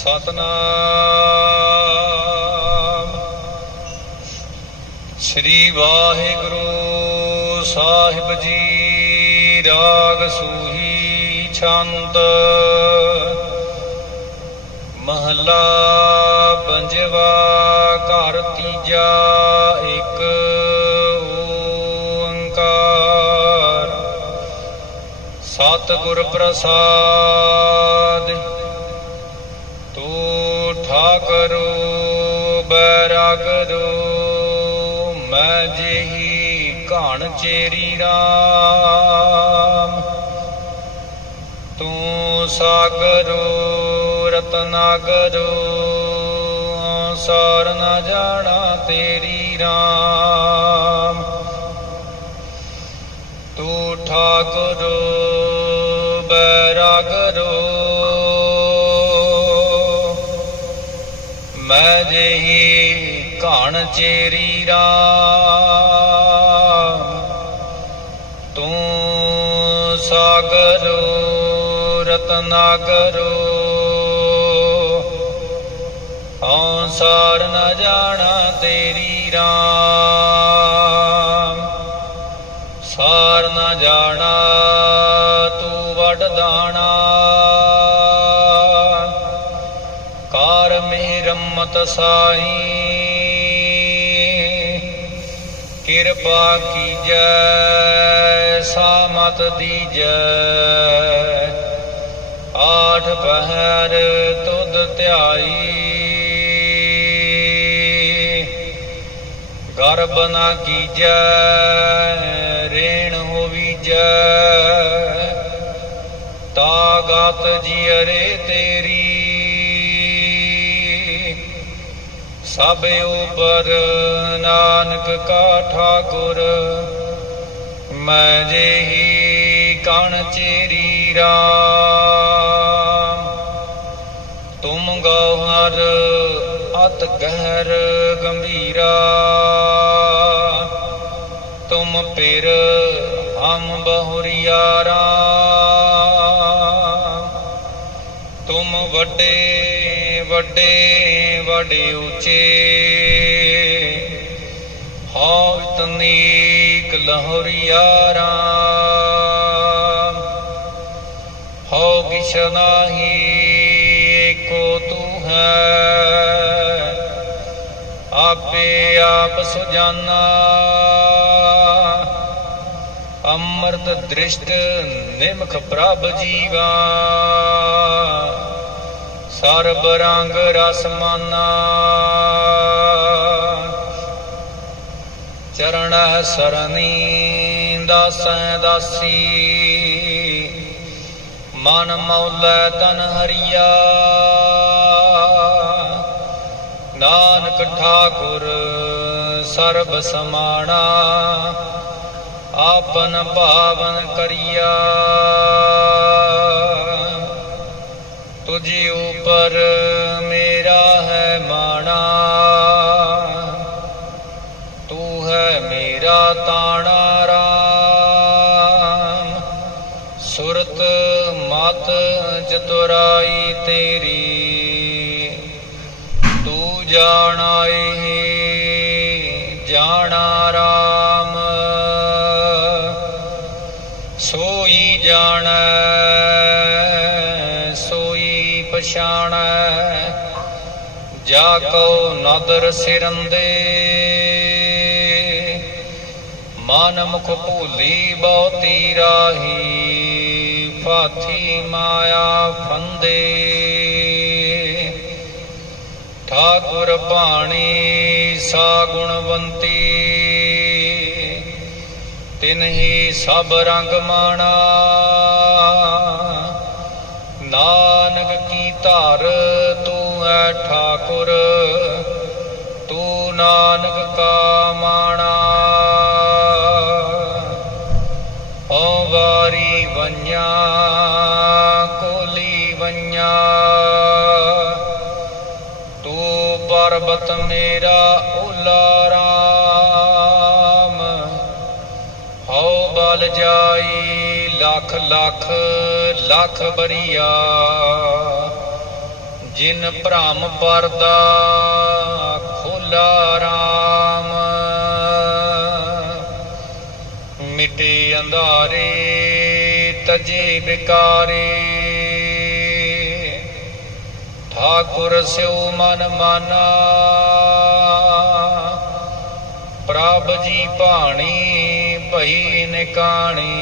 ਸਤਨਾਮ। ਸ੍ਰੀ ਵਾਹਿਗੁਰੂ ਸਾਹਿਬ ਜੀ, ਰਾਗ ਸੂਹੀ ਛੰਦ। ਮਹਲਾ ਪੰਜਵਾ, ਘਰ ਤੀਜਾ, ਇੱਕ ਓੰਕਾਰ। ਸਤਿਗੁਰ ਪ੍ਰਸਾਦ ਠਾਕਰੋ ਬੈਰਾਗਦੋ ਮੈਂ ਜਿਹੀ ਘਾਣ ਚੇਰੀ ਰਾਮ ਤੂੰ ਸਾਗਰੋ ਰਤਨਾਗਰੋ ਸਾਰ ਨਾ ਜਾਣਾ ਤੇਰੀ ਰਾਮ ਮੈਂ ਜਿਹੀ ਘਾਣ ਚੇਰੀ ਰਾਮ। ਤੂੰ ਸਾਗਰੋ, ਰਤਨਾਗਰੋ। ਹਉ ਸਾਰ ਨ ਜਾਣਾ ਤੇਰੀ ਰਾਮ। ਸਾਰ ਨ ਜਾਣਾ ਤੂੰ ਵੱਡ ਮਿਹਰਮਤ ਸਾਈ। ਕਿਰਪਾ ਕੀਜੈ, ਸਾਮਤ ਦੀਜੈ। ਆਠ ਪਹਿਰ ਤੁਧ ਧਿਆਈ। ਗਰਬ ਨਾ ਕੀਜੈ, ਰੇਣ ਹੋਵੀਜੈ। ਤਾਗਤ ਜਿਅਰੇ ਤੇਰੀ। ਸਭ ਉਪਰ ਨਾਨਕ ਕਾ ਠਾਕੁਰ, ਮੈਂ ਜਿਹੀ ਕਣ ਚੇਰੀ ਰਾਮ। ਤੁਮ ਗੌਹਰ ਅਤ ਗਹਿਰ ਗੰਭੀਰਾ। ਤੁਮ ਪਿਰ ਹਮ ਬਹੁਰੀਆਰਾ ਤੁਮ ਵੱਡੇ ਵੱਡੇ ਵੱਡੇ ਉੱਚੇ। ਹਉ ਤਨੀਕ ਲਹਰੀਆਰਾ ਹਉ ਕਿਛ ਨਾਹੀ ਏਕੋ ਤੂੰ ਹੈ। ਆਪੇ ਆਪ ਸੁਜਾਨਾ। ਅੰਮ੍ਰਿਤ ਦ੍ਰਿਸ਼ਟ ਨਿਮਖ ਪ੍ਰਭ ਜੀਵਾ। ਸਰਬ ਰੰਗ ਰਸਮਾਨਾ ਮਾਨਾ। ਚਰਨ ਸਰਨੀ ਦਾਸੈ ਦਾਸੀ। ਮਨ ਮੌਲੈ ਤਨ ਹਰੀਆ। ਨਾਨਕ ਠਾਕੁਰ ਸਰਬ ਸਮਾਣਾ। ਆਪਨ ਭਾਵਨ ਕਰਿਆ। ਤੁਝੇ ਉਪਰ ਮੇਰਾ ਹੈ ਮਾਣਾ। ਤੂੰ ਹੈ ਮੇਰਾ ਤਾਣਾ ਰਾਮ। ਸੁਰਤ ਮਤ ਚਤੁਰਾਈ ਤੇਰੀ। ਤੂੰ ਜਾਣਾਏ ਜਾਣਾ ਰਾਮ। ਸੋਈ ਜਾਣੈ ਪਛਾਣੈ ਜਾ ਕੋ ਨਦਰ ਸਿਰੰਦੇ ਮਨ ਮੁਖ ਭੂਲੀ ਬਹੁਤੀ ਰਾਹੀ ਫਾਥੀ ਮਾਇਆ ਫੰਦੇ। ਠਾਕੁਰ ਬਾਣੀ ਸਾ ਗੁਣਵੰਤੀ, ਤਿਨਹੀ ਸਭ ਰੰਗ ਮਾਣਾ। ਨਾ ਧਰ, ਤੂੰ ਐ ਠਾਕੁਰ, ਤੂੰ ਨਾਨਕ ਕਾ ਮਾਣਾ। ਓ ਵਾਰੀ ਵੰਨਿਆ, ਕੋਲੀ ਵੰਨਿਆ, ਤੂੰ ਪਰਬਤ ਮੇਰਾ ਓਲਾ ਰਾਮ। ਹਉ ਬਲ ਜਾਈ, ਲੱਖ ਲੱਖ ਲੱਖ ਬਰੀਆ। ਜਿਨ ਭ੍ਰਮ ਪਰਦਾ ਖੋਲਾ ਰਾਮ। ਮਿਟੇ ਅੰਧਾਰੇ ਤਜੇ ਵਿਕਾਰੇ ਠਾਕੁਰ ਸਿਉ ਮਨ ਮਾਨਾ। ਪ੍ਰਭ ਜੀ ਭਾਣੀ ਭਈ ਨਿਕਾਣੀ।